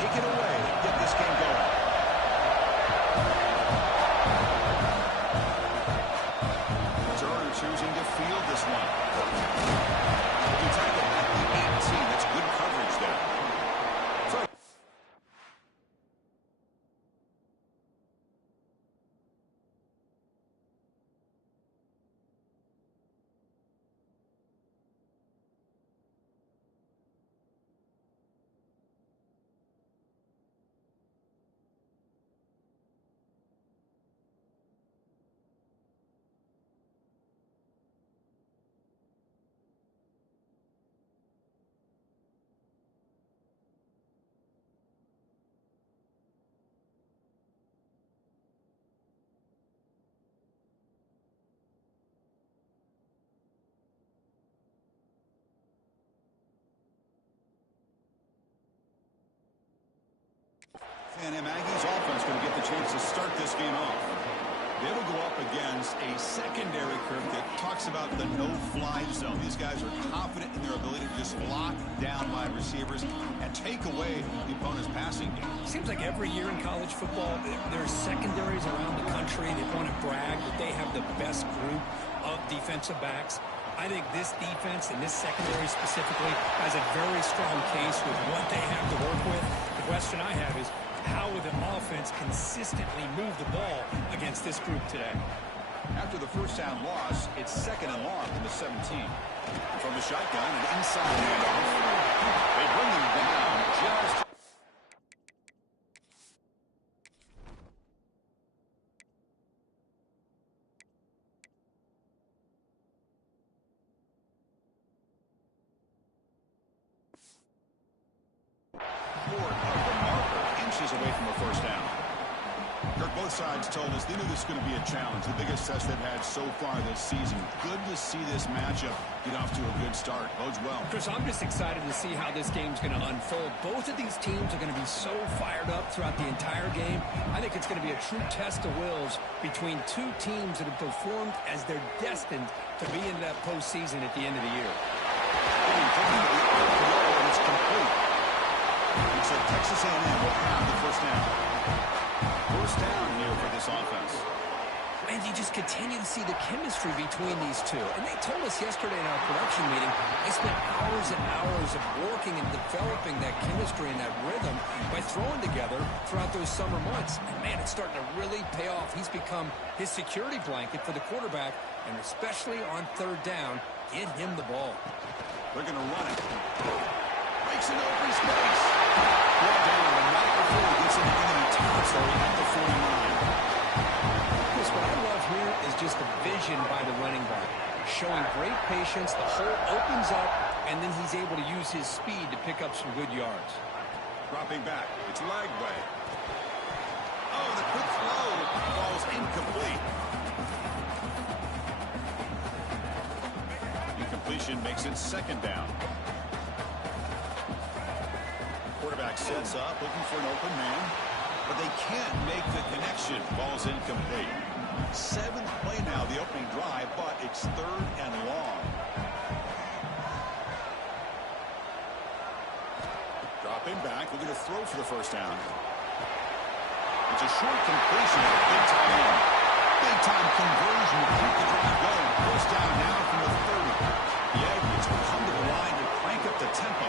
take it away and get this game going. Turner choosing to field this one. He tackled at the 18. That's good coverage there. And Maggie's offense going to get the chance to start this game off. They'll go up against a secondary curve that talks about the no-fly zone. These guys are confident in their ability to just lock down my receivers and take away the opponent's passing game. Seems like every year in college football, there's secondaries around the country that want to brag that they have the best group of defensive backs. I think this defense and this secondary specifically has a very strong case with what they have to work with. The question I have is, how will the offense consistently move the ball against this group today? After the first down loss, it's 2nd and long from the 17. From the shotgun, an inside handoff. They bring him down just... away from a first down. Kirk, both sides told us they knew this was going to be a challenge, the biggest test they've had so far this season. Good to see this matchup get off to a good start. Bodes well. Chris, I'm just excited to see how this game's going to unfold. Both of these teams are going to be so fired up throughout the entire game. I think it's going to be a true test of wills between two teams that have performed as they're destined to be in that postseason at the end of the year. It's complete. So Texas A&M will have the first down. First down here for this offense. And you just continue to see the chemistry between these two. And they told us yesterday in our production meeting, they spent hours and hours of working and developing that chemistry and that rhythm by throwing together throughout those summer months. And, man, it's starting to really pay off. He's become his security blanket for the quarterback, and especially on 3rd down, get him the ball. They're going to run it. Breaks into open space. Brought down, but not before he gets into enemy territory at the 49. Chris, what I love here is just the vision by the running back. Showing great patience, the hole opens up, and then he's able to use his speed to pick up some good yards. Dropping back, it's Lagway. Oh, the quick throw falls incomplete. Incompletion makes it 2nd down. Quarterback sets up, looking for an open man, but they can't make the connection. Ball's incomplete. 7th play now, the opening drive, but it's 3rd and long. Dropping back, looking to throw for the first down. It's a short completion of a big tight end. Big time conversion to keep the drive going. First down now from the 30. The Aggies will come to the line to crank up the tempo.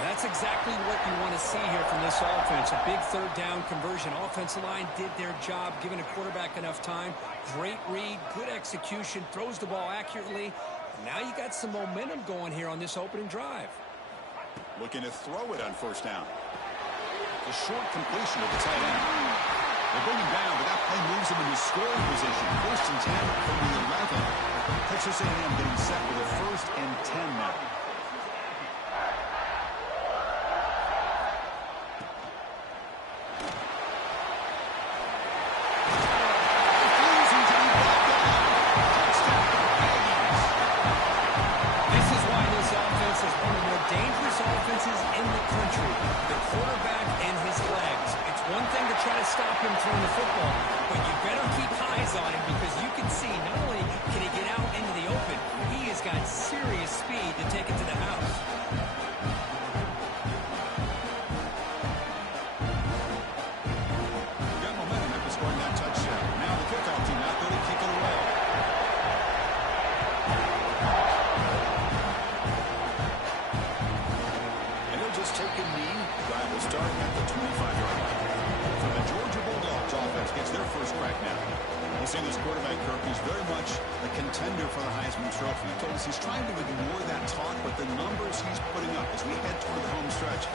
That's exactly what you want to see here from this offense. A big 3rd down conversion. Offensive line did their job, giving a quarterback enough time. Great read, good execution, throws the ball accurately. Now you got some momentum going here on this opening drive. Looking to throw it on first down. The short completion of the tight end. They bring him down, but that play moves him into scoring position. 1st and 10 from the 11. Texas A&M getting set with a 1st and 10 now. Offenses in the country, the quarterback and his legs. It's one thing to try to stop him throwing the football, but you better keep eyes on him because you can see not only can he get out into the open, he has got serious speed to take it to the house. They'll just take a knee. Drive will start at the 25-yard line. So the Georgia Bulldogs offense gets their first crack now. You see this quarterback, Kirk, he's very much a contender for the Heisman Trophy. He told us he's trying to ignore that talk, but the numbers he's putting up as we head toward the home stretch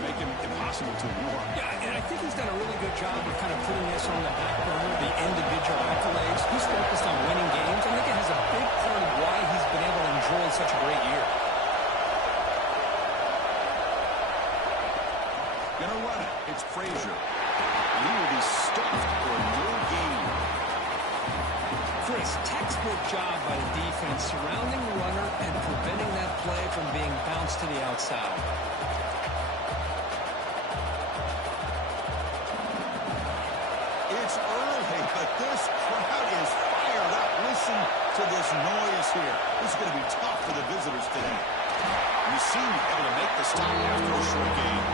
make him impossible to ignore. Yeah, and I think he's done a really good job of kind of putting this on the back burner, the individual accolades. He's focused on winning games. I think it has a big part of why he's been able to enjoy such a great year. Gonna run it. It's Frazier. And he will be stuffed for no gain. Chris, textbook job by the defense surrounding the runner and preventing that play from being bounced to the outside. It's early, but this crowd is fired up. Listen to this noise here. This is going to be tough for the visitors today. You seem able to make the stop after a short game.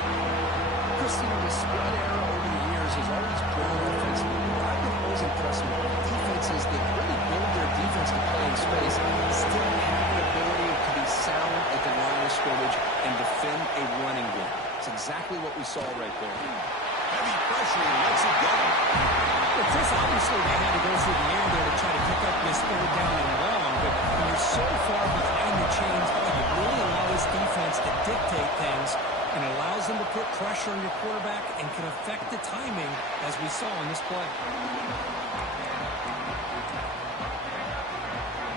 Chris, the spread era over the years has always grown offensively. What I've been always impressed with defenses that really build their defensive playing space still have the ability to be sound at the line of scrimmage and defend a running game. It's exactly what we saw right there. Heavy pressure, he lets it go. Well, Chris, obviously they had to go through the air there to try to pick up this third down and long, but when you're so far behind the chains, you really allow this defense to dictate things, and it allows them to put pressure on your quarterback and can affect the timing, as we saw in this play.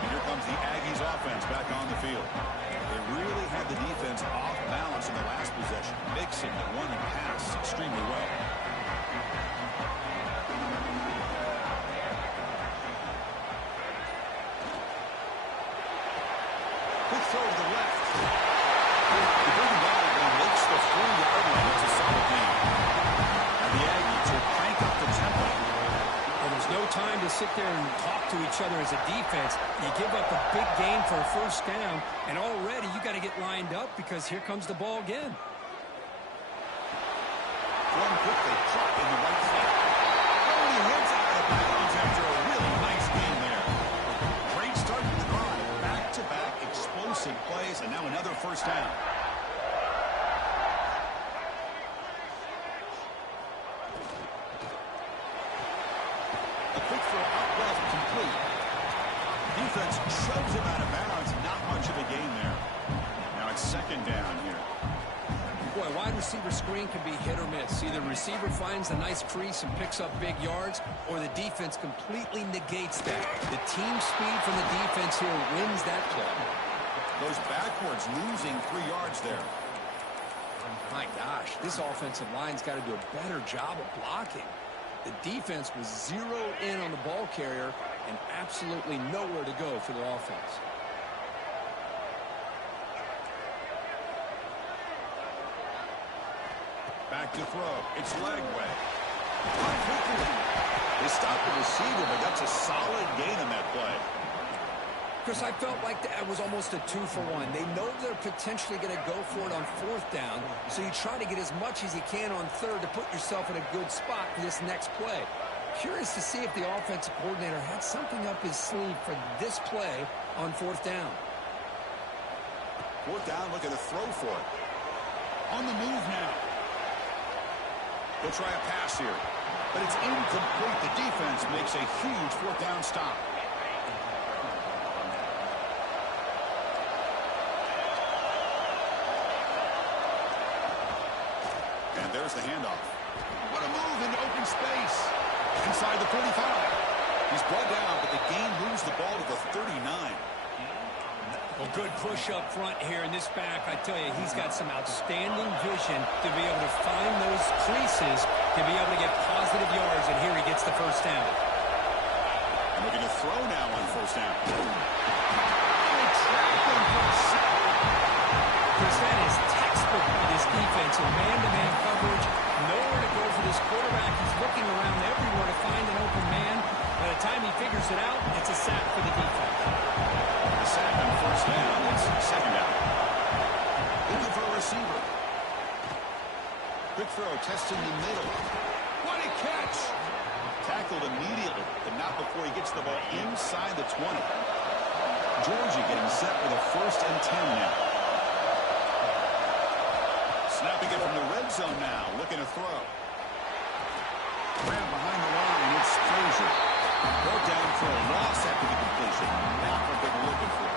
And here comes the Aggies offense back on the field. They really had the defense off balance in the last possession, mixing the run and pass extremely well. Quick throw to the left. The big ball makes the 4-yard line. It's a solid gain. And the Aggies will crank up the tempo. Well, there's no time to sit there and talk to each other as a defense. You give up a big gain for a first down, and already you got to get lined up because here comes the ball again. Thrown quickly, caught in the right foot. Oh, he hits out of bounds after a really nice gain there. Great start to the drive. Back-to-back explosive plays, and now another first down. A quick throw out left, complete. Defense shoves him out of bounds. Not much of a gain there. Now it's second down here. Boy, wide receiver screen can be hit or miss. Either the receiver finds a nice crease and picks up big yards, or the defense completely negates that. The team speed from the defense here wins that play. Goes backwards, losing 3 yards there. My gosh, this offensive line's got to do a better job of blocking. The defense was zeroed in on the ball carrier and absolutely nowhere to go for the offense. Back to throw. It's Lagway. They stopped the receiver, but that's a solid gain on that play. Chris, I felt like that was almost a 2-for-1. They know they're potentially going to go for it on fourth down, so you try to get as much as you can on third to put yourself in a good spot for this next play. Curious to see if the offensive coordinator had something up his sleeve for this play on fourth down. Fourth down, looking to throw for it. On the move now. He'll try a pass here, but it's incomplete. The defense makes a huge fourth down stop. And there's the handoff. What a move into open space. Inside the 45. He's brought down, but the game moves the ball to the 39. Well, good push up front here in this back. I tell you, he's got some outstanding vision to be able to find those creases, to be able to get positive yards, and here he gets the first down. And looking to throw now on first down. Chris, that is textbook for this defense in man-to-man coverage. Nowhere to go for this quarterback. He's looking around everywhere to find an open man. By the time he figures it out, it's a sack for the defense. The sack on first down. It's second down. Looking for a receiver. Quick throw, testing the middle. What a catch! Tackled immediately, but not before he gets the ball inside the 20. Georgia getting set with a 1st and 10 now. Snapping it from the red zone now, looking to throw. Ran behind the line, it's Frazier. Brought down for a loss after the completion. Not what they were looking for.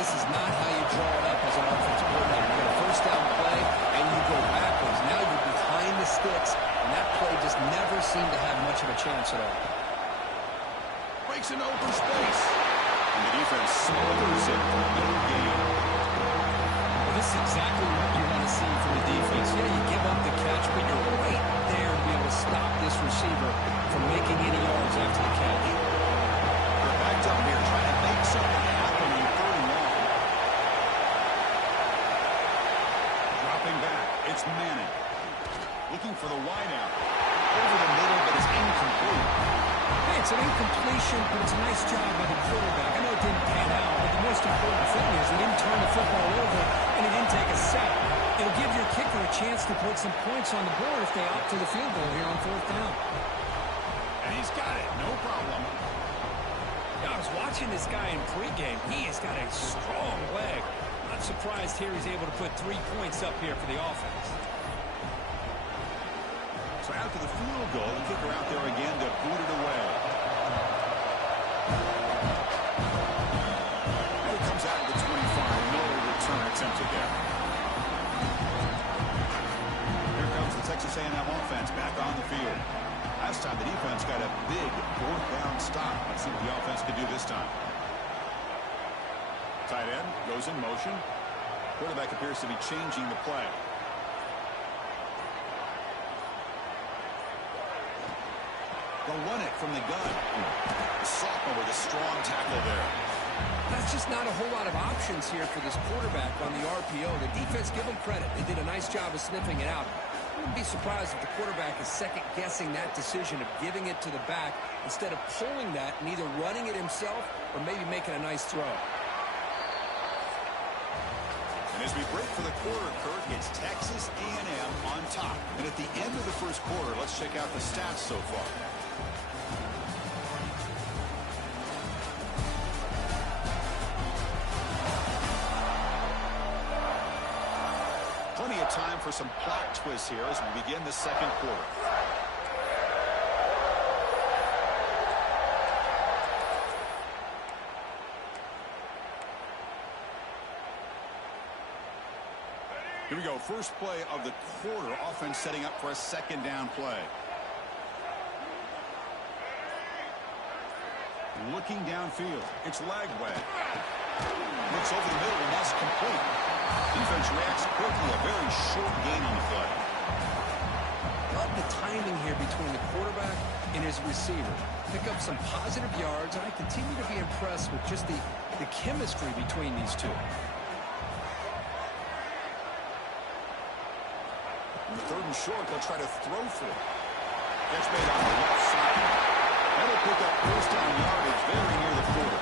This is not how you draw it up as an offensive coordinator. You get a first down play, and you go backwards. Now you're behind the sticks, and that play just never seemed to have much of a chance at all. Breaks into open space. And the defense smothers it for no gain. Well, this is exactly what you want to see from the defense. Yeah, you give up the catch, but you're right there to be able to stop this receiver from making any yards after the catch. They're backed up here trying to make something happen on 3rd and long. Dropping back, it's Manning. Looking for the wideout. Over the middle, but it's incomplete. Hey, it's an incompletion, but it's a nice job by the quarterback. I know it didn't pan out, but the most important thing is they didn't turn the football over, and he didn't take a sack. It'll give your kicker a chance to put some points on the board if they opt for the field goal here on 4th down. And he's got it, no problem. Yeah, I was watching this guy in pregame. He has got a strong leg. Not surprised here he's able to put 3 points up here for the offense. So after the field goal, the kicker out there again to boot it away. And it comes out to the 25. No return attempted there. Here comes the Texas A&M offense back on the field. Last time the defense got a big 4th down stop. Let's see what the offense can do this time. Tight end goes in motion. Quarterback appears to be changing the play. They'll run it from the gun. The sophomore with a strong tackle there. That's just not a whole lot of options here for this quarterback on the RPO. The defense, give them credit. They did a nice job of sniffing it out. I wouldn't be surprised if the quarterback is second-guessing that decision of giving it to the back instead of pulling that and either running it himself or maybe making a nice throw. And as we break for the quarter, Kurt, it's Texas A&M on top. And at the end of the first quarter, let's check out the stats so far. Plenty of time for some plot twists here as we begin the second quarter. Here we go. First play of the quarter. Offense setting up for a 2nd down play. Looking downfield. It's Lagway. Looks over the middle and that's complete. Defense reacts quickly. A very short gain on the play. Love the timing here between the quarterback and his receiver. Pick up some positive yards, and I continue to be impressed with just the chemistry between these two. On 3rd and short, they'll try to throw for it. Catch made on the left side. That'll pick up 1st down yardage very near the 40.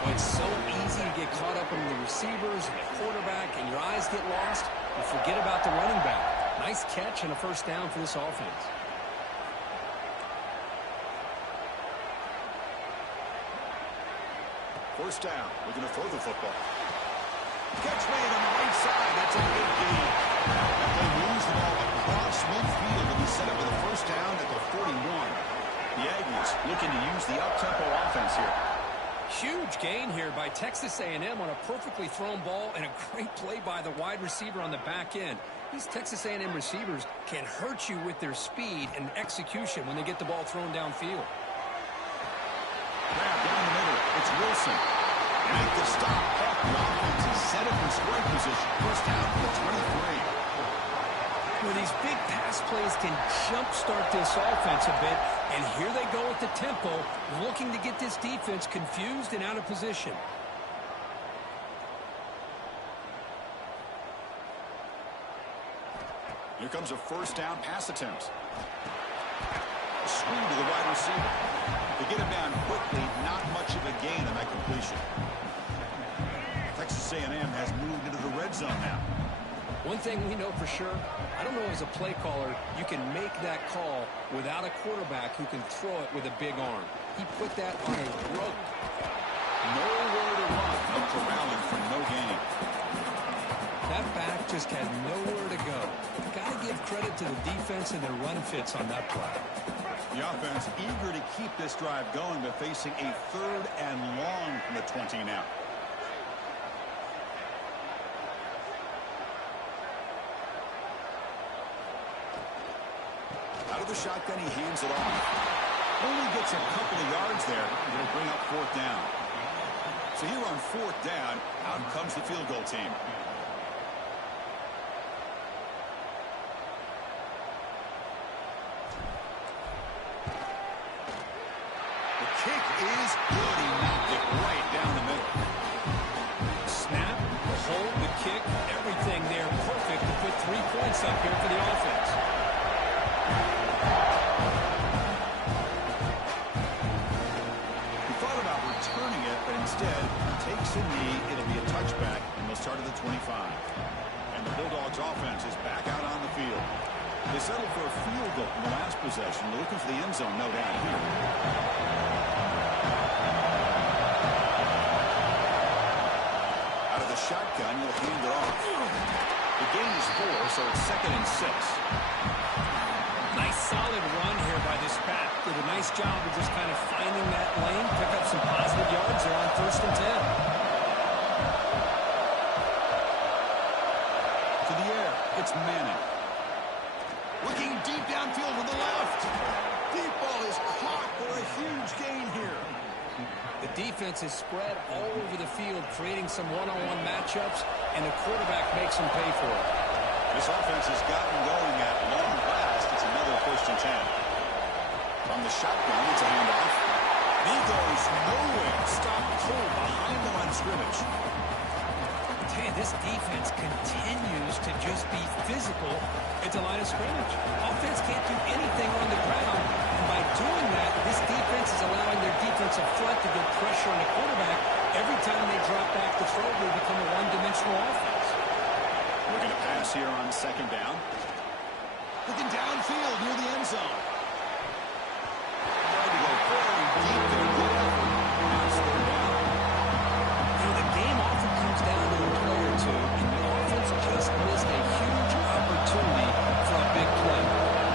Well, it's so easy to get caught up in the receivers and the quarterback, and your eyes get lost. You forget about the running back. Nice catch and a 1st down for this offense. First down. Looking to throw the football. Catch made on the right side. That's a big gain. They moves the ball across midfield and he set up with a 1st down at the 41. The Aggies looking to use the up-tempo offense here. Huge gain here by Texas A&M on a perfectly thrown ball and a great play by the wide receiver on the back end. These Texas A&M receivers can hurt you with their speed and execution when they get the ball thrown downfield. Grab down the middle. It's Wilson. Make the stop. The offense is set up in scoring position. 1st down for the 23. Well, these big pass plays can jumpstart this offense a bit, and here they go at the tempo, looking to get this defense confused and out of position. Here comes a 1st down pass attempt. Screen to the wide receiver. They get him down quickly, not much of a gain on that completion. Texas A&M has moved into the red zone now. One thing we know for sure, I don't know as a play caller, you can make that call without a quarterback who can throw it with a big arm. He put that on a rope. Nowhere to run. No corralling for no gain. That back just had nowhere to go. Got to give credit to the defense and their run fits on that play. The offense eager to keep this drive going, but facing a 3rd and long from the 20 now. Out of the shotgun, he hands it off. Only gets a couple of yards there. It'll bring up 4th down. So here on 4th down, out comes the field goal team. The kick is good. He knocked it right down the middle. Snap, the hold, the kick, everything there perfect to put 3 points up here for the offense. Returning it, but instead takes a knee. It'll be a touchback, and they'll start at the 25. And the Bulldogs offense is back out on the field. They settled for a field goal in the last possession. They're looking for the end zone, no doubt here. Out of the shotgun, you'll hand it off. The gain is 4, so it's 2nd and 6. Nice solid run here by this back. Did a nice job of just kind of finding that lane, pick up some positive yards there on 1st and 10. To the air, it's Manning. Looking deep downfield to the left. Deep ball is caught for a huge gain here. The defense is spread all over the field, creating some one-on-one matchups, and the quarterback makes them pay for it. This offense has gotten going at long last. It's another 1st and 10. From the shotgun, it's a handoff. He goes nowhere. Stopped cold behind the line of scrimmage. Hey, this defense continues to just be physical at the line of scrimmage. Offense can't do anything on the ground, and by doing that, this defense is allowing their defensive front to get pressure on the quarterback. Every time they drop back to throw, they become a one-dimensional offense. We're going to pass here on 2nd down. Looking downfield near the end zone. Tried to go very deep there. Good effort. Now it's 3rd down. You know, the game often comes down to a play or two, and the offense just missed a huge opportunity for a big play.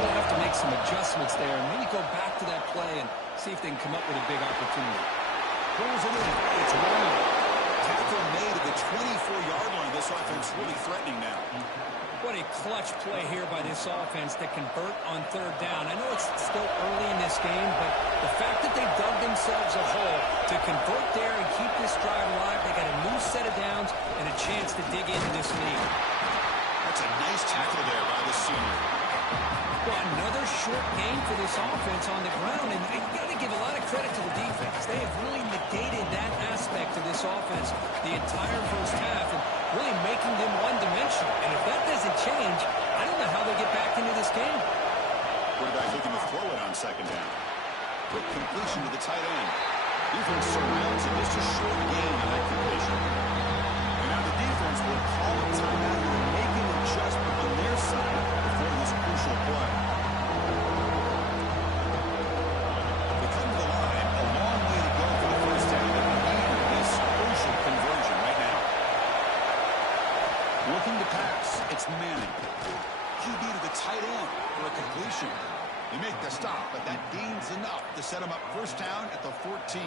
They'll have to make some adjustments there and maybe go back to that play and see if they can come up with a big opportunity. Pulls it in. It's long. Tackle made at the 24-yard line. This offense really threatening now. What a clutch play here by this offense to convert on 3rd down. I know it's still early in this game, but the fact that they dug themselves a hole to convert there and keep this drive alive, they got a new set of downs and a chance to dig into this lead. That's a nice tackle there by the senior. Well, another short gain for this offense on the ground, and you got to give a lot of credit to the defense. They have really negated that aspect of this offense the entire 1st half and really making them one-dimensional. And if that doesn't change, I don't know how they get back into this game. Quarterback looking to throw it on 2nd down. Quick completion to the tight end. Defense surrounds it. Just a short gain on that completion. And now the defense will call a timeout and make an adjustment on their side before this crucial play. They come to the line. A long way to go for the 1st down. They need this crucial conversion right now. Looking to pass. It's Manning. QB to the tight end for a completion. They make the stop, but that gains enough to set him up 1st down at the 14.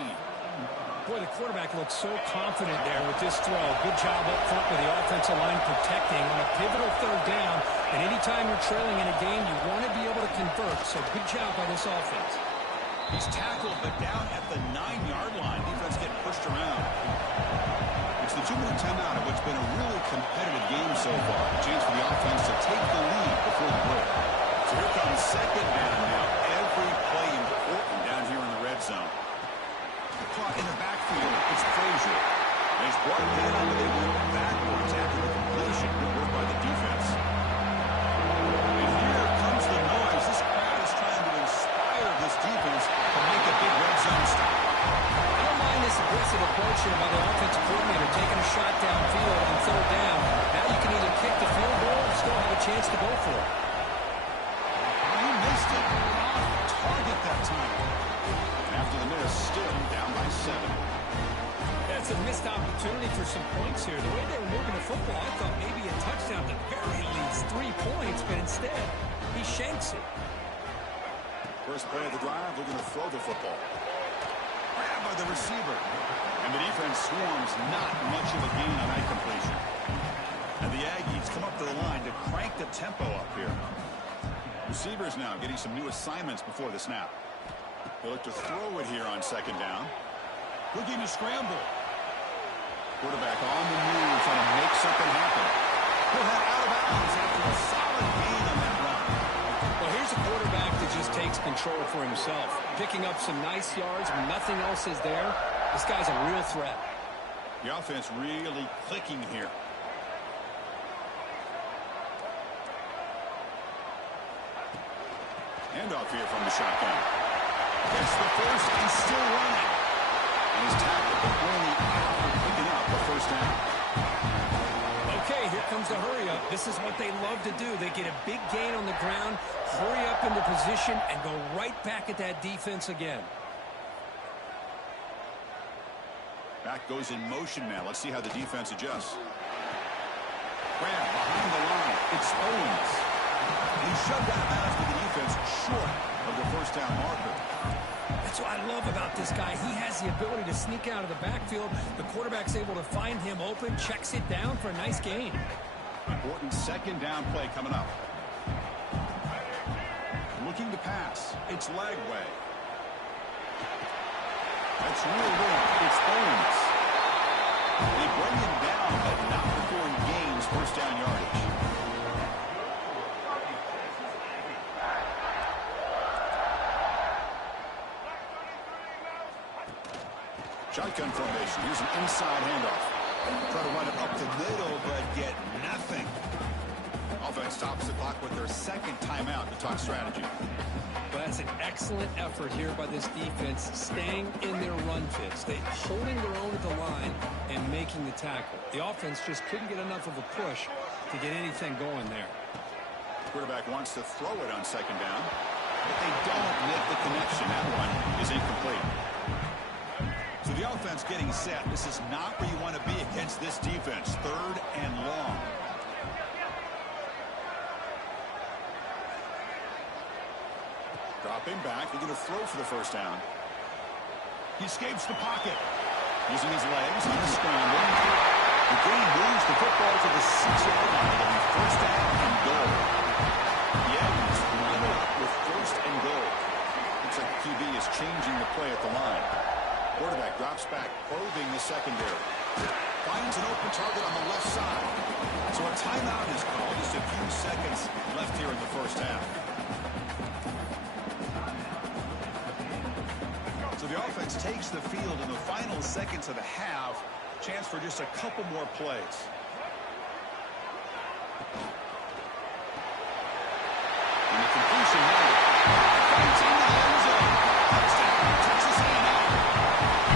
Boy, the quarterback looks so confident there with this throw. Good job up front with the offensive line protecting on a pivotal 3rd down. And anytime you're trailing in a game, you want to be able to convert. So good job by this offense. He's tackled, but down at the 9-yard line. Defense getting pushed around. It's the 2-minute timeout of what's been a really competitive game so far. A chance for the offense to take the lead before the break. So here comes 2nd down now. Every play important down here in the red zone. Caught in the backfield. It's Frazier. And he's brought down, but they went backwards after the completion. Good work by the defense. And here comes the noise. This crowd is trying to inspire this defense to make a big red zone stop. I don't mind this aggressive approach here by the offensive coordinator, taking a shot downfield on 3rd down. Now you can either kick the field goal or still have a chance to go for it. He missed it off target that time. After the miss, still down by 7. Yeah, that's a missed opportunity for some points here. The way they were moving the football, I thought maybe a touchdown, at the very least 3 points, but instead, he shanks it. First play of the drive, looking to throw the football. Grabbed by the receiver. And the defense swarms, not much of a gain on that completion. And the Aggies come up to the line to crank the tempo up here. Receivers now getting some new assignments before the snap. They look to throw it here on second down. Looking to scramble. Quarterback on the move, trying to make something happen. He'll head out of bounds after a solid gain on that run. Well, here's a quarterback that just takes control for himself. Picking up some nice yards when nothing else is there. This guy's a real threat. The offense really clicking here. Handoff here from the shotgun. Gets the first and still running. And he's tackled, but only after picking up the first down. Okay, here comes the hurry up. This is what they love to do. They get a big gain on the ground, hurry up into position, and go right back at that defense again. Back goes in motion now. Let's see how the defense adjusts. Graham behind the line. It's Owens. He shoved out of bounds with the defense short of the first down marker. That's what I love about this guy. He has the ability to sneak out of the backfield. The quarterback's able to find him open, checks it down for a nice gain. Important second down play coming up. Looking to pass. It's Lagway. That's real win. It's Owens. They bring him down, but not before he gains first down yardage. Shotgun formation. Here's an inside handoff. Try to run it up the middle, but get nothing. Offense stops the clock with their second timeout to talk strategy. Well, that's an excellent effort here by this defense, staying in their run fits. They holding their own at the line and making the tackle. The offense just couldn't get enough of a push to get anything going there. Quarterback wants to throw it on second down, but they don't make the connection. That one is incomplete. So the offense getting set. This is not where you want to be against this defense. Third and long. Dropping back, they're going to throw for the first down. He escapes the pocket. Using his legs on the scramble. The game moves the football to the 6-yard line. It'll be first down and goal. The Aggies line up with first and goal. Looks like the QB is changing the play at the line. Quarterback drops back, probing the secondary. Finds an open target on the left side. So a timeout is called. Just a few seconds left here in the first half. So the offense takes the field in the final seconds of the half. Chance for just a couple more plays. And the completion made. Finds into the end zone. Touchdown, Texas A&M.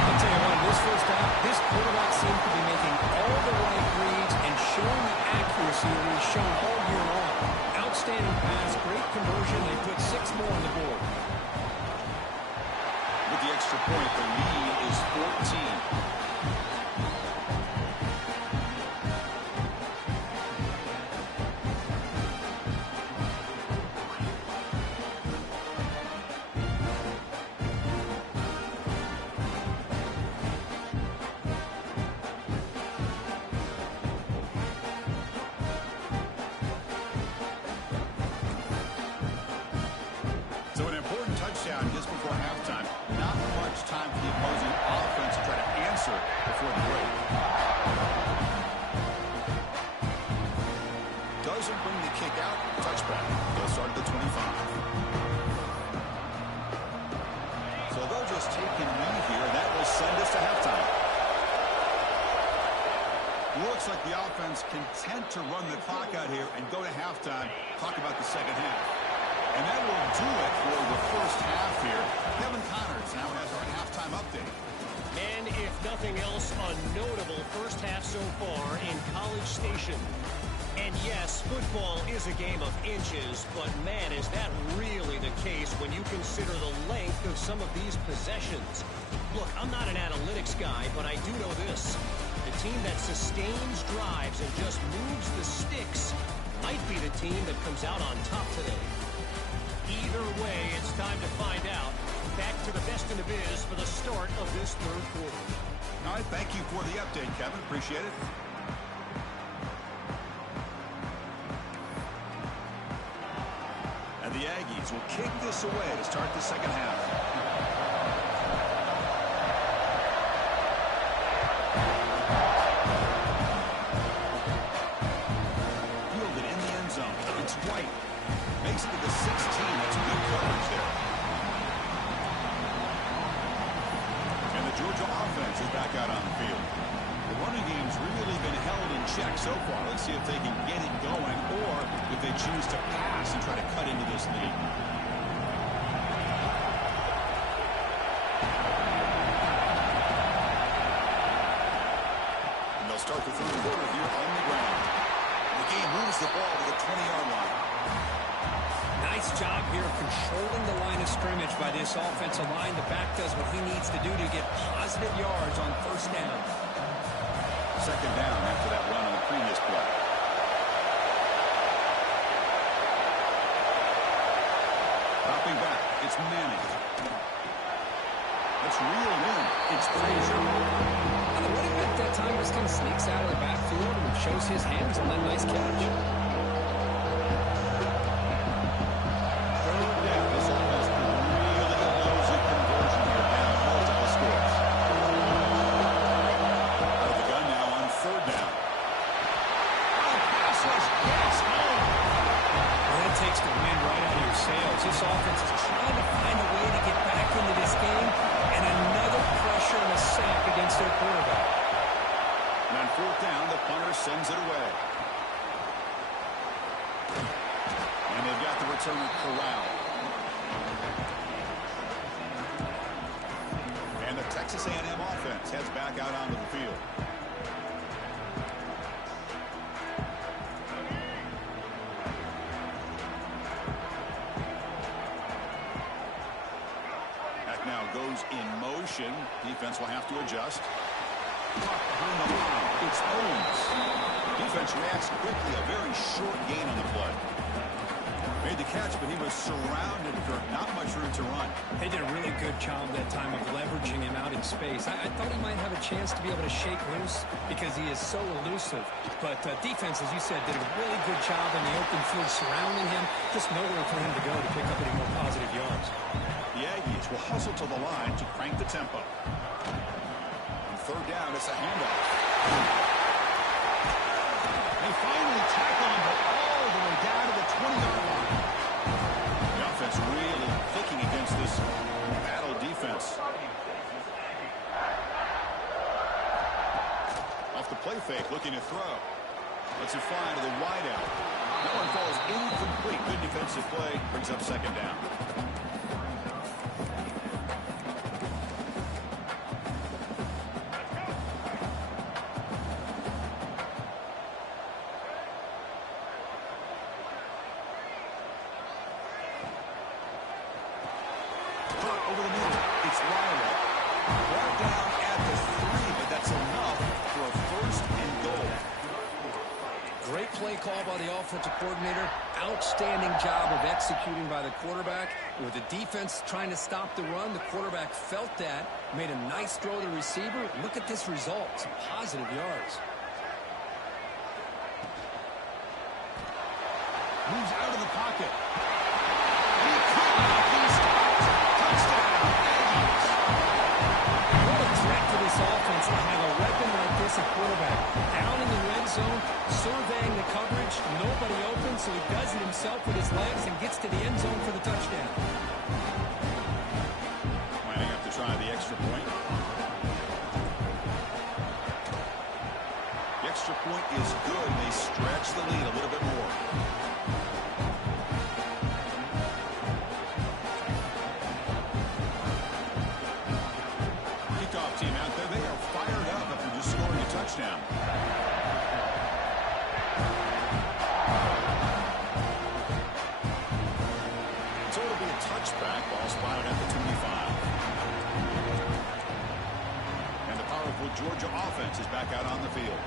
I'll tell you what, this first half, this quarterback seemed to be making all the right reads and showing the accuracy that he's shown all year long. Outstanding pass, great conversion. They put 6 more on the board. With the extra point, the lead is 14. So an important touchdown just before halftime. Not much time for the opposing offense to try to answer before the break. Doesn't bring the kick out. Touchback. They'll start at the 25. So they'll just take a knee here, and that will send us to halftime. Looks like the offense content to run the clock out here and go to halftime. Talk about the second half. And that will do it for the first half here. Kevin Connors now has our halftime update. And if nothing else, a notable first half so far in College Station. And yes, football is a game of inches, but man, is that really the case when you consider the length of some of these possessions. Look, I'm not an analytics guy, but I do know this. The team that sustains drives and just moves the sticks might be the team that comes out on top today. Either way, it's time to find out. Back to the best in the biz for the start of this third quarter. All right, thank you for the update, Kevin. Appreciate it. And the Aggies will kick this away to start the second half. Fielded in the end zone. It's White. Makes it to the 16. That's good coverage there. And the Georgia offense is back out on the field. The running game's really been held in check so far. Let's see if they can get it going or if they choose to pass and try to cut into this lead. And they'll start the third quarter here on the ground. The game moves the ball to the 20-yard line. Nice job here of controlling the line of scrimmage by this offensive line. The back does what he needs to do to get positive yards on first down. Second down after that run on the previous play. Dropping back, it's Manning. Let's reel in. It's Frazier. And the running back that time just kind of sneaks out of the backfield and shows his hands on that nice catch. Third down. This offense could really lose a conversion here down multiple scores. Out of the gun now on third down. Oh, pass rush gets home. Well, that takes the wind right out of your sails. This offense is trying to find a way to get back into this game, and another pressure and a sack against their quarterback. And on fourth down, the punter sends it away. And they've got the returner corralled. And the Texas A&M offense heads back out onto the field. That now goes in motion. Defense will have to adjust. Caught behind the line. It's Owens. Defense reacts quickly. A very short gain on the play. Made the catch, but he was surrounded for not much room to run. They did a really good job that time of leveraging him out in space. I thought he might have a chance to be able to shake loose because he is so elusive. But defense, as you said, did a really good job in the open field surrounding him. Just nowhere for him to go to pick up any more positive yards. The Aggies will hustle to the line to crank the tempo. On third down, it's a handoff. They finally tackle him, but all the way down to the 20-yard line. The offense really clicking against this battle defense. Off the play fake, looking to throw. Lets it fly to the wideout. That one falls incomplete. Good defensive play. Brings up second down. Over the middle, it's Riley. Brought down at the 3, but that's enough for a first and goal. Great play call by the offensive coordinator. Outstanding job of executing by the quarterback. With the defense trying to stop the run, the quarterback felt that, made a nice throw to the receiver. Look at this result, some positive yards. Moves out of the pocket. He could not be stopped. Touchdown, Aggies. What a threat to this offense to have a weapon like this at quarterback. Down in the red zone, surveying the coverage, nobody open, so he does it himself with his legs and gets to the end zone for the touchdown. Lining up to try the extra point. The extra point is good. They stretch the lead a little bit more. Kickoff team out there. They are fired up after just scoring a touchdown. Pitch back, ball spotted at the 25. And the powerful Georgia offense is back out on the field.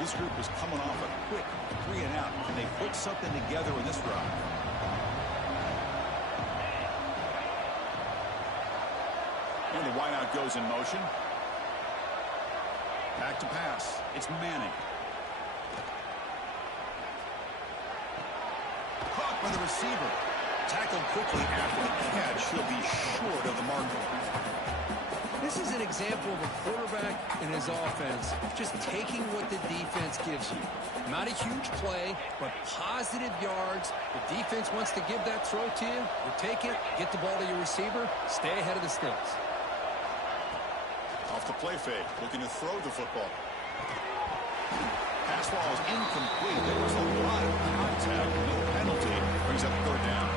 This group is coming off a quick 3-and-out, and they put something together in this drive. And the wideout goes in motion. Back to pass. It's Manning. Caught by the receiver. Tackled quickly after the catch. He'll be short of the marker. This is an example of a quarterback and his offense just taking what the defense gives you. Not a huge play, but positive yards. The defense wants to give that throw to you. You take it, get the ball to your receiver, stay ahead of the sticks. Off the play fake, looking to throw the football. Pass ball is incomplete. There was a lot of contact. No penalty. Brings up third down.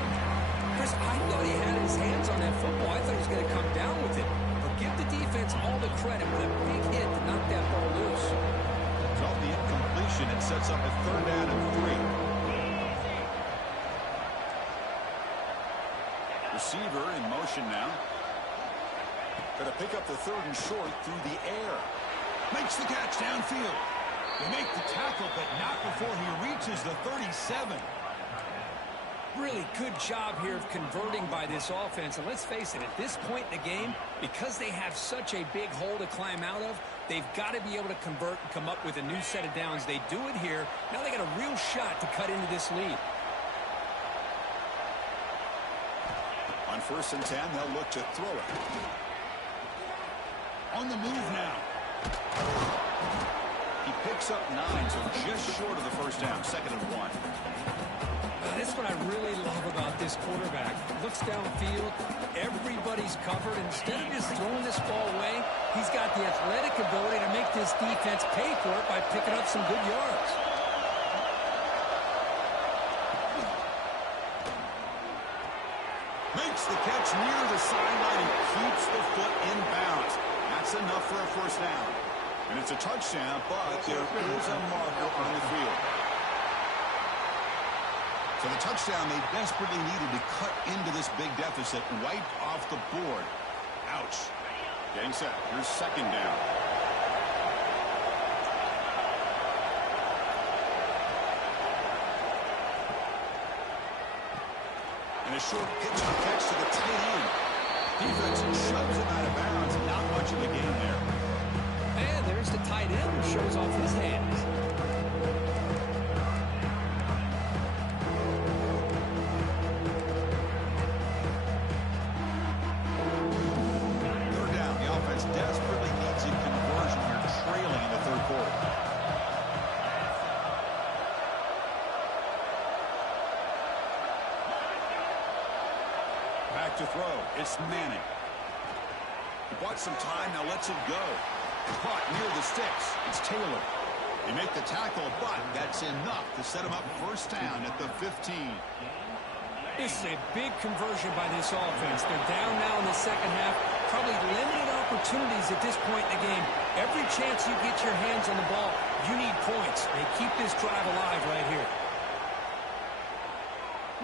Chris, I thought he had his hands on that football. I thought he was going to come down with it. But give the defense all the credit with a big hit to knock that ball loose. Off the incompletion, it sets up a third down and 3. Receiver in motion now. Going to pick up the third and short through the air. Makes the catch downfield. They make the tackle, but not before he reaches the 37. Really good job here of converting by this offense. And let's face it, at this point in the game, because they have such a big hole to climb out of, they've got to be able to convert and come up with a new set of downs. They do it here. Now they got a real shot to cut into this lead. On 1st and 10, they'll look to throw it. On the move now. He picks up 9, so just short of the first down. 2nd and 1. That's what I really love about this quarterback. Looks downfield, everybody's covered. Instead of just throwing this ball away, he's got the athletic ability to make this defense pay for it by picking up some good yards. Makes the catch near the sideline and keeps the foot in bounds. That's enough for a first down. And it's a touchdown, but there is a marker on the field. So the touchdown they desperately needed to cut into this big deficit, wiped off the board. Ouch. Getting set. Here's 2nd down. And a short pitch and catch to the tight end. Defense shoves him out of bounds. Not much of a gain there. And there's the tight end who shows off his hands. Third down. The offense desperately needs a conversion here, trailing in the 3rd quarter. Back to throw. It's Manning. He bought some time, now lets it go. Caught near the sticks. It's Taylor. They make the tackle, but that's enough to set him up 1st down at the 15. This is a big conversion by this offense. They're down now in the 2nd half. Probably limited opportunities at this point in the game. Every chance you get your hands on the ball, you need points. They keep this drive alive right here.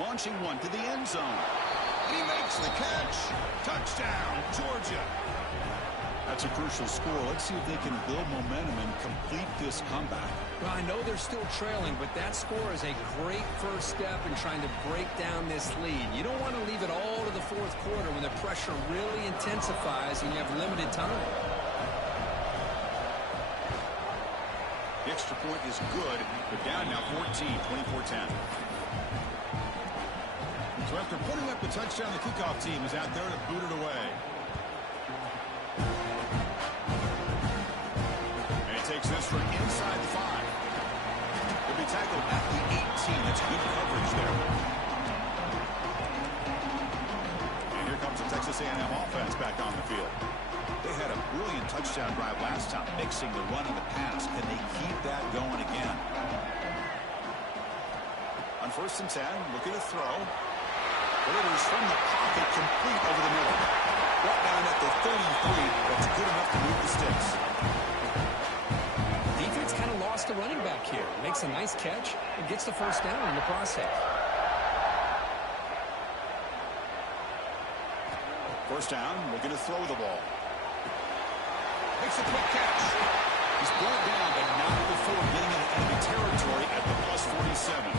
Launching one to the end zone. He makes the catch. Touchdown, Georgia. That's a crucial score. Let's see if they can build momentum and complete this comeback. Well, I know they're still trailing, but that score is a great first step in trying to break down this lead. You don't want to leave it all to the 4th quarter when the pressure really intensifies and you have limited time. The extra point is good. They're down now 14, 24-10. So after putting up the touchdown, the kickoff team is out there to boot it away. And he takes this from inside the 5. He'll be tackled at the 18. That's good coverage there. And here comes the Texas A&M offense back on the field. They had a brilliant touchdown drive last time, mixing the run and the pass. Can they keep that going again? On 1st and 10, looking to throw. Delivers from the pocket, complete over the middle. Brought down at the 33. That's good enough to move the sticks. Defense kind of lost a running back here. Makes a nice catch and gets the 1st down in the process. First down, looking to throw the ball. Makes a quick catch. He's brought down, but not before getting into enemy territory at the +47.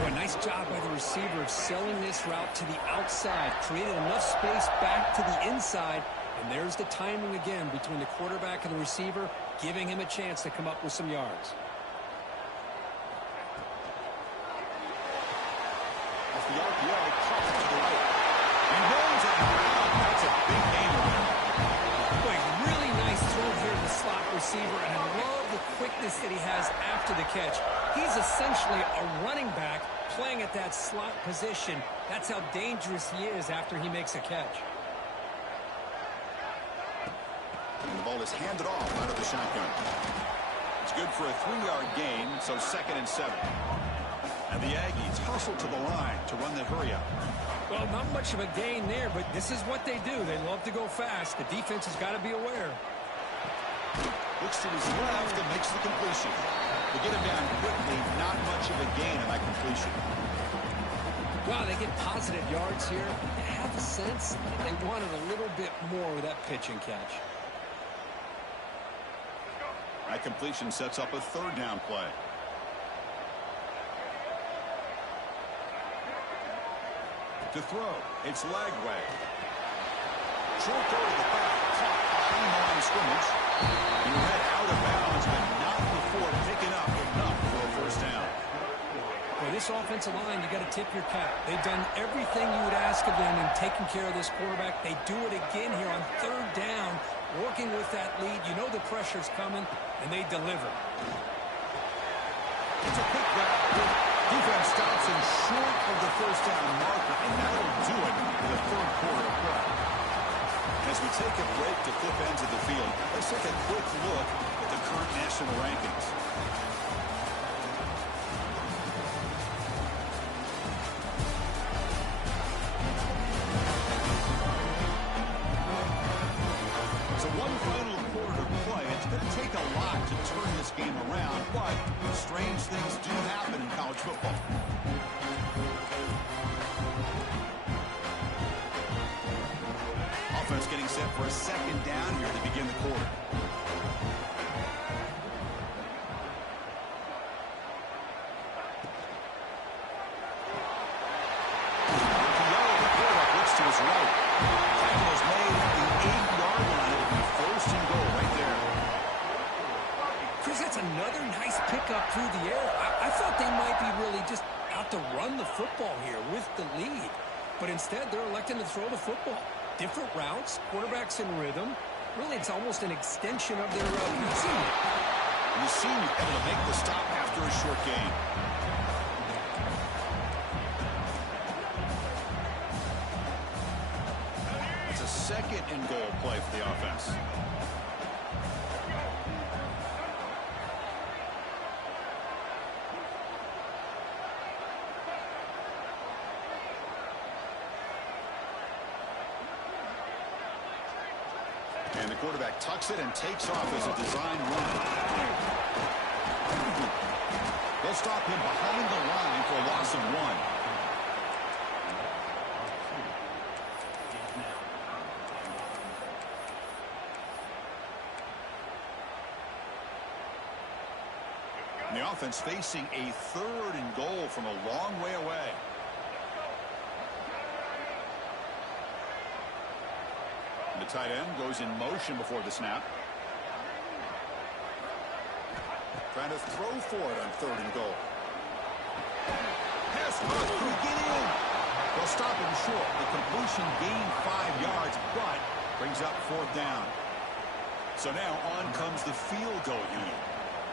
Well, a nice job by the receiver of selling this route to the outside. Created enough space back to the inside. And there's the timing again between the quarterback and the receiver, giving him a chance to come up with some yards. Off the RPO, caught to the right. He rolls it around. That's a big gain of him. Boy, really nice throw here to the slot receiver, and I love the quickness that he has after the catch. He's essentially a running back playing at that slot position. That's how dangerous he is after he makes a catch. And the ball is handed off out of the shotgun. It's good for a 3-yard gain, so 2nd and 7. And the Aggies hustle to the line to run the hurry up. Well, not much of a gain there, but this is what they do. They love to go fast. The defense has got to be aware. Looks to his left and makes the completion. They get him down quickly, not much of a gain on that completion. Wow, they get positive yards here. I have a sense that they wanted a little bit more with that pitch and catch. That completion sets up a 3rd down play. To throw, it's Lagway. Short throw to the back, caught behind the line of scrimmage. He read out of bounds, but not before picking up enough for a 1st down. Well, this offensive line, you got to tip your cap. They've done everything you would ask of them in taking care of this quarterback. They do it again here on 3rd down, working with that lead. You know the pressure's coming, and they deliver. It's a quick grab. Defense stops him short of the 1st down marker, and that'll do it in the 3rd quarter of play. As we take a break to flip ends of the field, let's take a quick look at the current national rankings. So one final quarter to play. It's going to take a lot to turn this game around, but strange things do happen in college football. Offense getting set for a 2nd down here to begin the quarter. The quarterback looks to his right. Tackle is made at the 8-yard line. It'll be 1st and goal right there. Chris, that's another nice pickup through the air. I thought they might be really just out to run the football here with the lead. But instead, they're electing to throw the football. Different routes, quarterbacks in rhythm. Really, it's almost an extension of their passing. And the senior able to make the stop after a short gain. It's a 2nd and goal play for the offense. And the quarterback tucks it and takes off as a design run. They'll stop him behind the line for a loss of 1. And the offense facing a 3rd and goal from a long way away. The tight end goes in motion before the snap. Trying to throw for it on 3rd and goal. Pass rush, can he get in? They'll stop him short. The completion gained 5 yards, but brings up 4th down. So now on comes the field goal unit.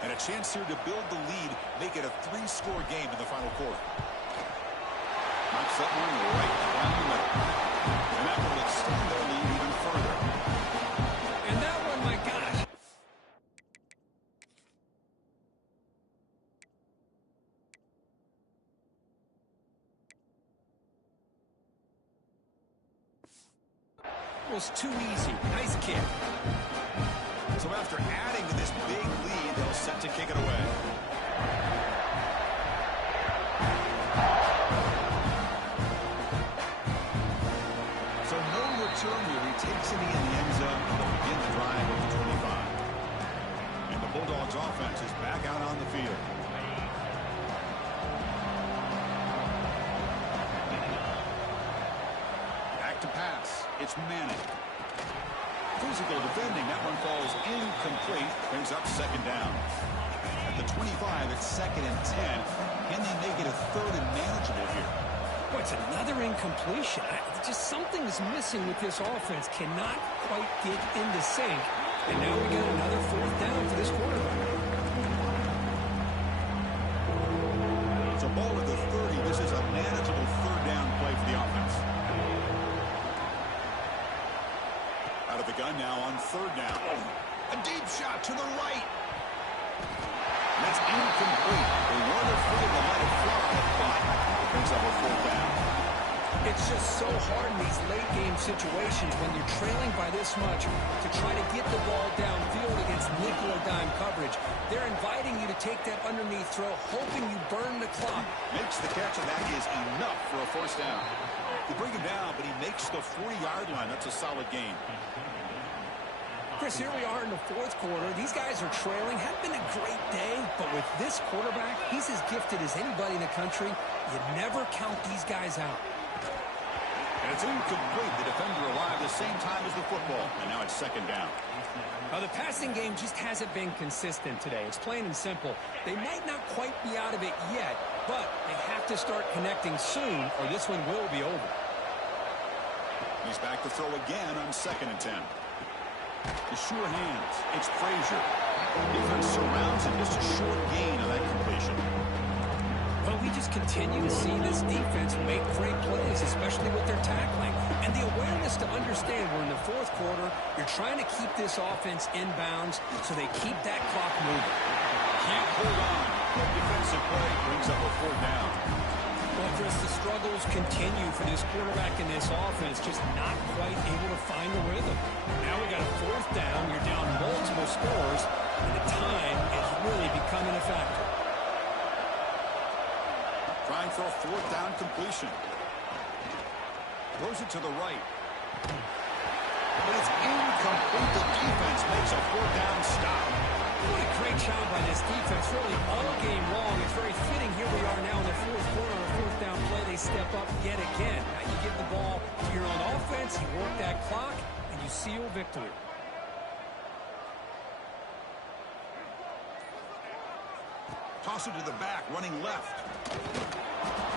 And a chance here to build the lead, make it a 3-score game in the final quarter. Knocks that one right down the middle. And that will extend their lead even further. And that one, my gosh. Was too easy. Nice kick. So after adding to this big lead, they'll set to kick it away. So no It's Manning. Physical defending. That one falls incomplete. Brings up second down. At the 25, it's 2nd and 10. Can they make it a 3rd and manageable here? Boy, it's another incompletion. Just something's missing with this offense. Cannot quite get into sync. And now we got another 4th down for this quarterback. It's a ball at the 30. This is a manageable 3rd down play for the offense. Out of the gun now on 3rd down. A deep shot to the right. That's incomplete. They weren't afraid to let it fly, but it brings up a 4th down. It's just so hard in these late-game situations when you're trailing by this much to try to get the ball downfield against nickel or dime coverage. They're inviting you to take that underneath throw, hoping you burn the clock. Makes the catch, and that is enough for a 1st down. They bring him down, but he makes the 40-yard line. That's a solid gain. Chris, here we are in the 4th quarter. These guys are trailing. Hadn't been a great day, but with this quarterback, he's as gifted as anybody in the country. You never count these guys out. And it's incomplete. The defender arrived the same time as the football, and now it's 2nd down. The passing game just hasn't been consistent today. It's plain and simple. They might not quite be out of it yet, but they have to start connecting soon, or this one will be over. He's back to throw again on 2nd and 10. The sure hands. It's Frazier. Defense surrounds him. Just a short gain on that completion. Well, we just continue to see this defense make great plays, especially with their tackling. And the awareness to understand we're in the 4th quarter, you're trying to keep this offense in bounds so they keep that clock moving. Can't hold on. Good defensive play brings up a 4th down. Well, Chris, the struggles continue for this quarterback in this offense, just not quite able to find a rhythm. Now we got a 4th down. You're down multiple scores, and the time is really becoming a factor. Trying for a 4th down completion. Throws it to the right. But it's incomplete. The defense makes a 4th down stop. What a great job by this defense, really all game long. It's very fitting. Here we are now in the 4th quarter on a 4th down play. They step up yet again. Now you give the ball to your own offense, you work that clock, and you seal victory. Toss it to the back, running left.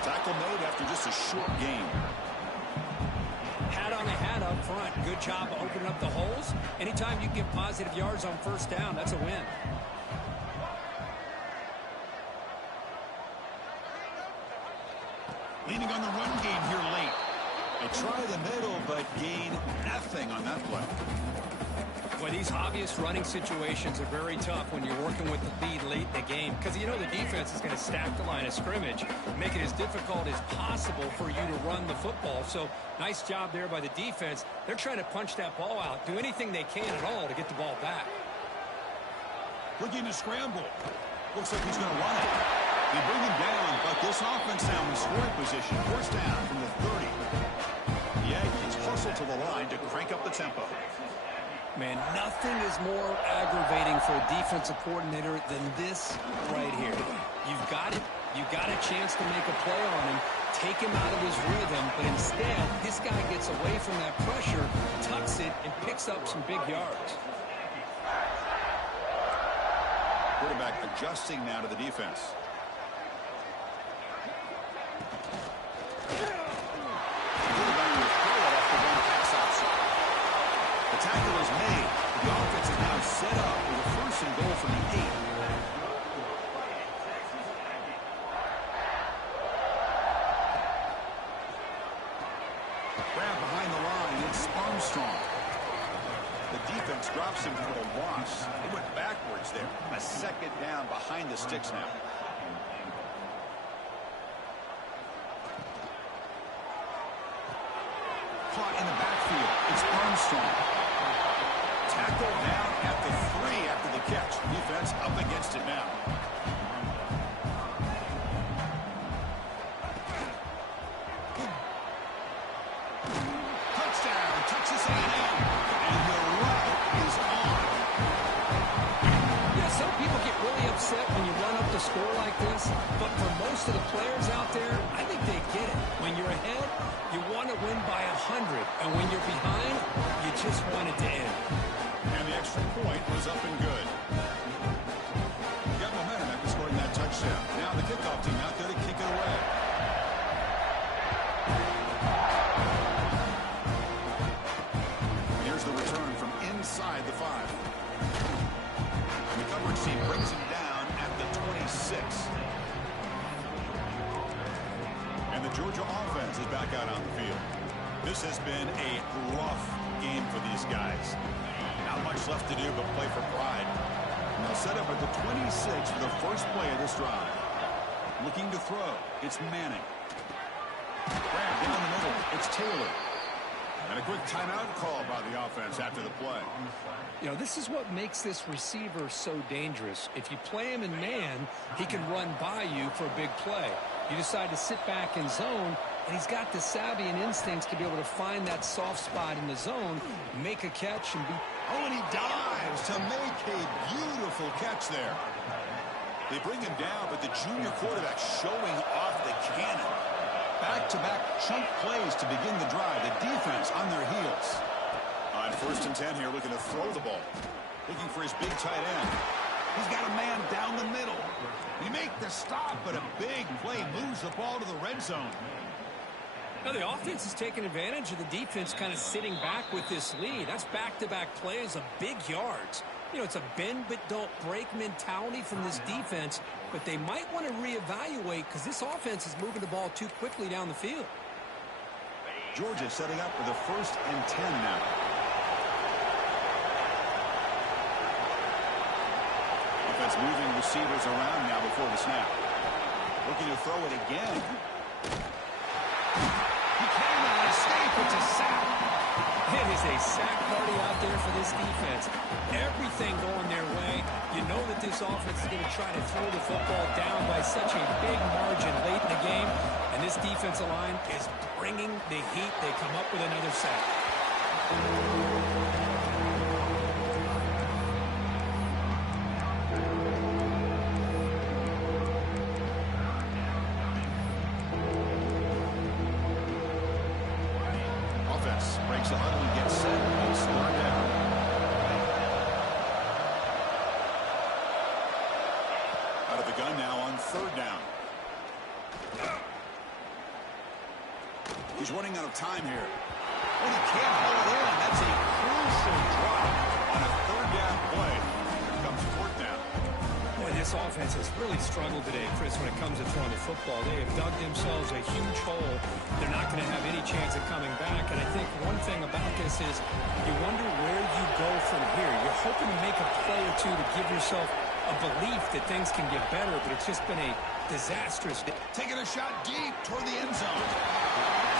Tackle made after just a short gain. Hat on a hat up front. Good job of opening up the holes. Anytime you get positive yards on 1st down, that's a win. Leaning on the run game here late. They try the middle, but gain nothing on that play. Well, these obvious running situations are very tough when you're working with the lead late in the game because you know the defense is going to stack the line of scrimmage, make it as difficult as possible for you to run the football. So nice job there by the defense. They're trying to punch that ball out, do anything they can at all to get the ball back. Looking to scramble. Looks like he's going to run it. They bring him down, but this offense now in scoring position. 1st down from the 30. The Aggies hustle to the line to crank up the tempo. Man, nothing is more aggravating for a defensive coordinator than this right here. You've got it. You've got a chance to make a play on him, take him out of his rhythm, but instead, this guy gets away from that pressure, tucks it, and picks up some big yards. Quarterback adjusting now to the defense. Quarterback will throw it off the one pass outside. The tackle is made. The offense is now set up with a 1st and goal from the 8. Grab behind the line. It's Armstrong. The defense drops him for a loss. They went backwards there. A 2nd down behind the sticks now. Caught in the backfield. It's Armstrong. Tackle down at the 3 after the catch. Defense up against it now. Touchdown, Texas A&M. And the route is on. Yeah, some people get really upset when you run up the score like this, but for most of the players out there, I think they get it. When you're ahead, you want to win by 100. And when you're behind, you just want it to end. And the extra point was up and good. Got momentum after scoring that touchdown. Now the kickoff team out there to kick it away. Here's the return from inside the 5. And the coverage team brings him down at the 26. And the Georgia offense is back out on the field. This has been a rough game for these guys. Not much left to do but play for pride. And they'll set up at the 26 for the first play of this drive. Looking to throw. It's Manning. Grab down the middle. It's Taylor. And a quick timeout call by the offense after the play. You know, this is what makes this receiver so dangerous. If you play him in man, he can run by you for a big play. You decide to sit back in zone, and he's got the savvy and instincts to be able to find that soft spot in the zone, make a catch, and be... Oh, and he dives to make a beautiful catch there. They bring him down, but the junior quarterback showing off the cannon. Back-to-back chunk plays to begin the drive. The defense on their heels. On 1st and 10 here, looking to throw the ball. Looking for his big tight end. He's got a man down the middle. You make the stop, but a big play moves the ball to the red zone. Now, the offense is taking advantage of the defense kind of sitting back with this lead. That's back-to-back plays of big yards. You know, it's a bend but don't break mentality from this defense, but they might want to reevaluate because this offense is moving the ball too quickly down the field. Georgia setting up for the 1st and 10 now. Offense moving receivers around now before the snap. Looking to throw it again. He cannot escape. It's a sack. It is a sack party out there for this defense. Everything going their way. You know that this offense is going to try to throw the football down by such a big margin late in the game. And this defensive line is bringing the heat. They come up with another sack. Breaks the huddle and gets set. And slowed down. Out of the gun now on 3rd down. He's running out of time here. And he can't hold it in. That's a crucial drop on a 3rd down play. Here comes 4th down. Boy, this offense has really struggled today, Chris, when it comes to throwing the football. They have dug themselves a huge hole. They're not going to have any chance of coming back. And I think one thing about this is you wonder where you go from here. You're hoping to make a play or two to give yourself a belief that things can get better, but it's just been a disastrous day. Taking a shot deep toward the end zone.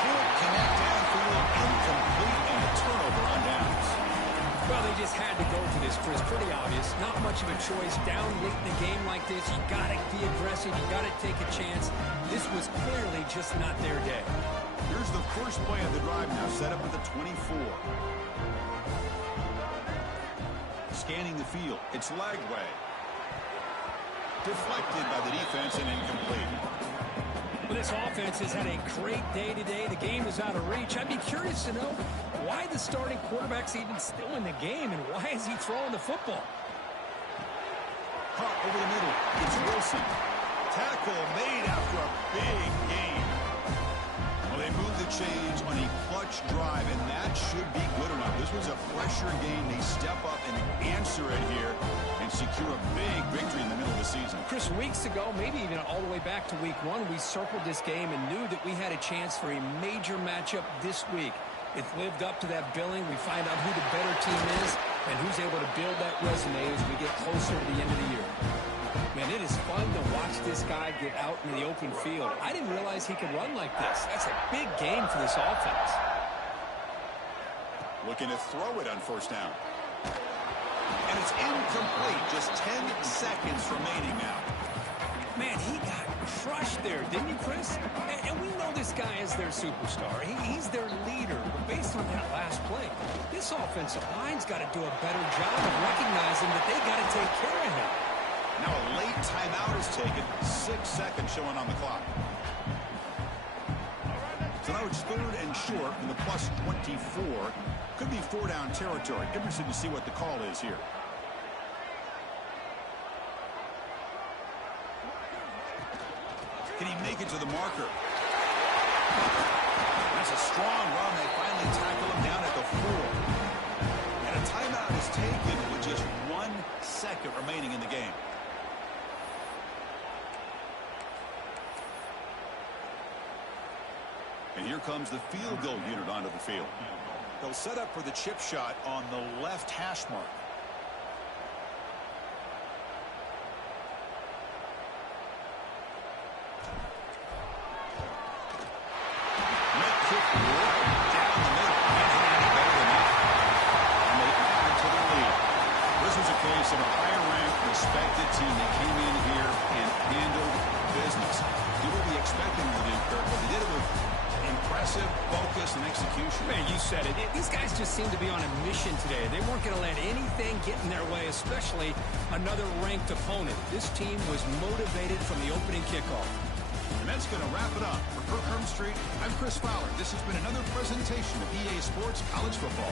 Can't connect downfield. Incomplete and a turnover on downs. Well, they just had to go for this, Chris. Pretty obvious. Not much of a choice. Down late in the game like this, you got to be aggressive. You got to take a chance. This was clearly just not their day. Here's the first play of the drive now, set up at the 24. Scanning the field. It's Lagway. Deflected by the defense and incomplete. Well, this offense has had a great day today. The game is out of reach. I'd be curious to know why the starting quarterback's even still in the game and why is he throwing the football? Caught over the middle. It's Wilson. Tackle made after a big game. Well, they moved the chains on a clutch drive, and that should be good enough. This was a pressure game. They step up and answer it here and secure a big victory in the middle of the season. Chris, weeks ago, maybe even all the way back to week 1, we circled this game and knew that we had a chance for a major matchup this week. It lived up to that billing. We find out who the better team is and who's able to build that resume as we get closer to the end of the year. Man, it is fun to watch this guy get out in the open field. I didn't realize he could run like this. That's a big game for this offense. Looking to throw it on 1st down. And it's incomplete. Just 10 seconds remaining now. Man, he got crushed there, didn't he, Chris? And we know this guy is their superstar. He's their leader. But based on that last play, this offensive line's got to do a better job of recognizing that they got to take care of him. Now a late timeout is taken. 6 seconds showing on the clock. it's 3rd and short from the plus 24. Could be 4-down territory. Interested to see what the call is here. Can he make it to the marker? That's a strong run. They finally tackle him down at the 4. And a timeout is taken with just 1 second remaining in the game. And here comes the field goal unit onto the field. They'll set up for the chip shot on the left hash mark. Net kick right down the middle. Can't hit any better than that. And they add to the lead. This was a case of a higher-ranked, respected team that came in here and handled business. Do what we expected them to do, Kirk, but they did it with impressive focus and execution. Man, you said it. These guys just seem to be on a mission today. They weren't going to let anything get in their way, especially another ranked opponent. This team was motivated from the opening kickoff. And that's going to wrap it up. For Kirk Herbstreit, I'm Chris Fowler. This has been another presentation of EA Sports College Football.